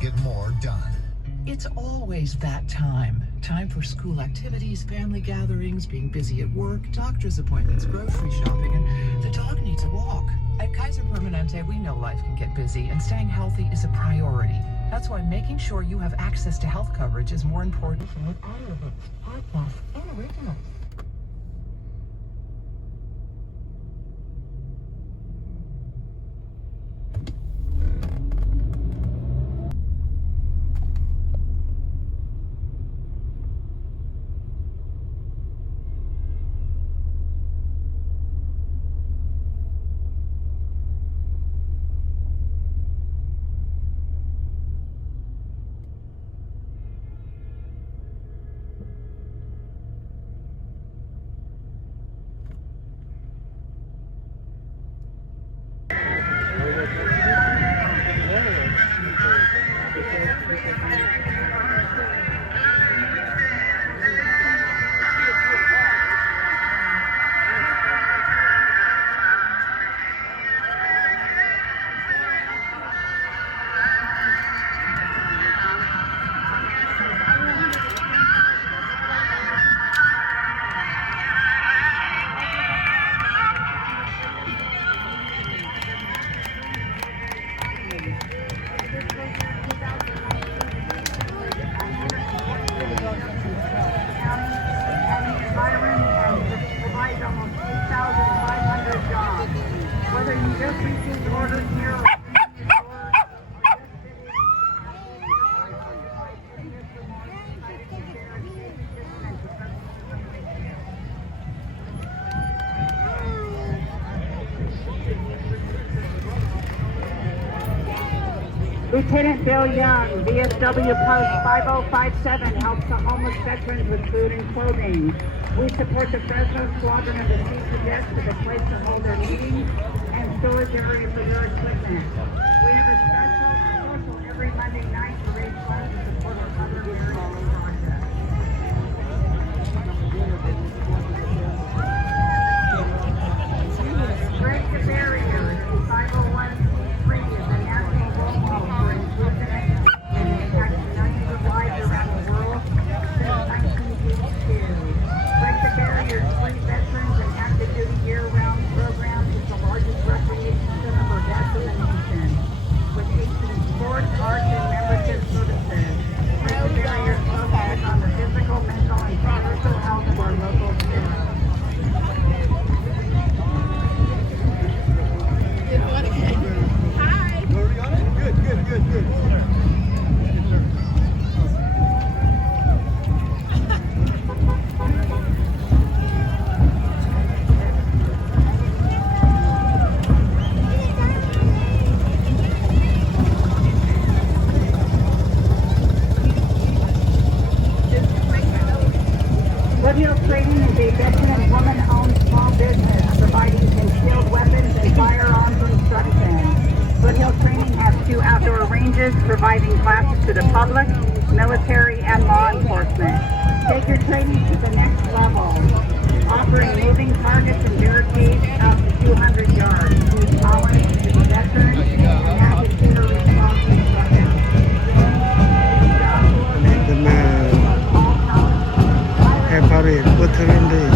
get more done. It's always that time. Time for school activities, family gatherings, being busy at work, doctor's appointments, grocery shopping, and the dog needs a walk. At Kaiser Permanente, we know life can get busy, and staying healthy is a priority. That's why making sure you have access to health coverage is more important than audiobooks, podcasts, and originals. Lieutenant Bill Young, VSW Post 5057, helps the homeless veterans with food and clothing. We support the Fresno Squadron of the Sea Cadets with a place to hold their meetings and storage area for their equipment. We have a special social every Monday night to raise funds to support our other very projects. Break the Barrier, 501c3 is a national role model for inclusion and impacting millions of lives around the world since 1982. Break the Barrier, free veterans and active duty year-round program is the largest recreation center for vets in the nation, with 18 sports, arts, and membership services. Break the Barrier focuses on the physical, mental, and spiritual health of our local kids. Good. Woodhill Trading is a veteran and woman-owned small business providing concealed weapons and firearms instruction. Woodhill Training has 2 outdoor ranges providing classes to the public, military, and law enforcement. Take your training to the next level, offering moving targets and barricades up to 200 yards. Use knowledge to be veteran and active shooter response instruction. Parade, Lutheran Day.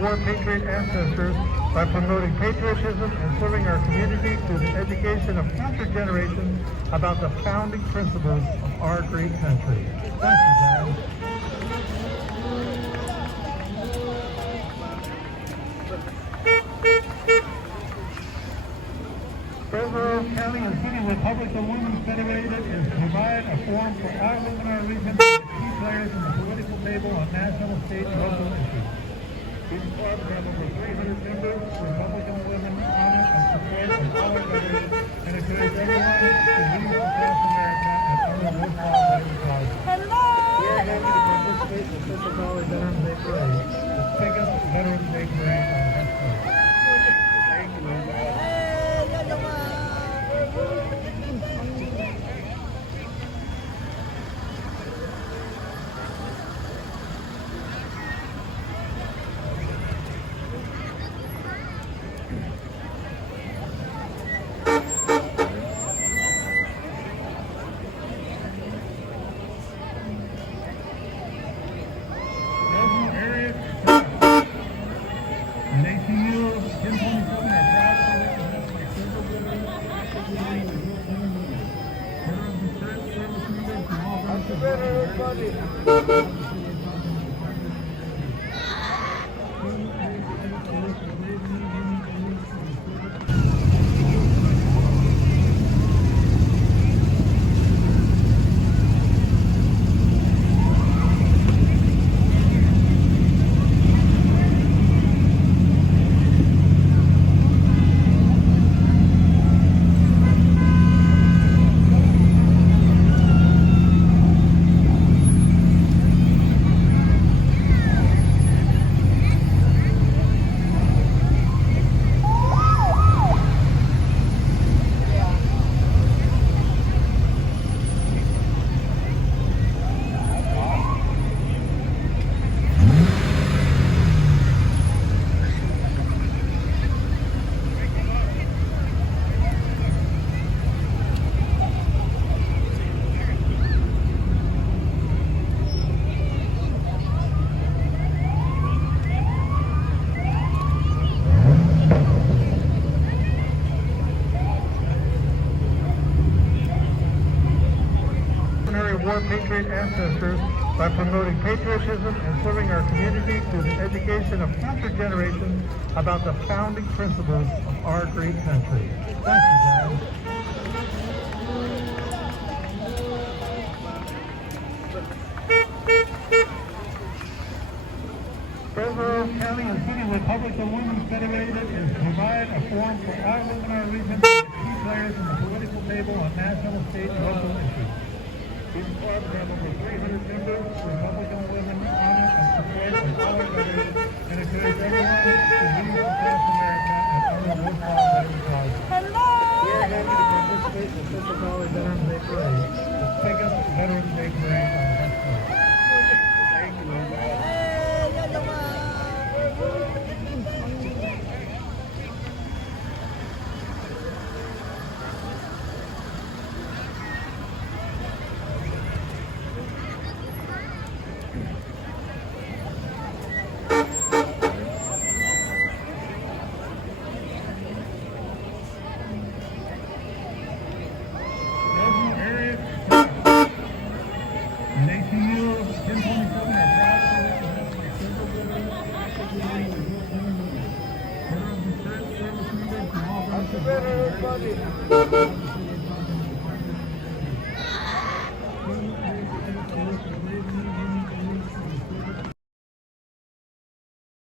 War patriot ancestors by promoting patriotism and serving our community through the education of future generations about the founding principles of our great country. Thank you, guys. Fresno County and City Republican Women's Federated is to provide a forum for all women in our region to be key players in the political table on national, state, and local issues. These clubs have over 300 members, Republican women honor and support and all our veterans, and encourage everyone to lead across America and honor worthwhile veteran causes. We are happy to participate in the Central Valley Veterans Day Parade, the biggest Veterans Day parade on the West Coast. Thank you, everybody. War patriot ancestors by promoting patriotism and serving our community through the education of future generations about the founding principles of our great country. Thank you, guys. Fresno County and City Republican Women's Federated is to provide a forum for all women in our region to be key players in the political table on national, state, and local issues. These clubs have over 300 members, Republican women honor and support and all our veterans, and encourage everyone to lead across America and honor worthwhile veteran causes. We are happy to participate in the Central Valley Veterans Day Parade, the biggest Veterans Day parade on the West Coast. Thank you, everybody. Everybody.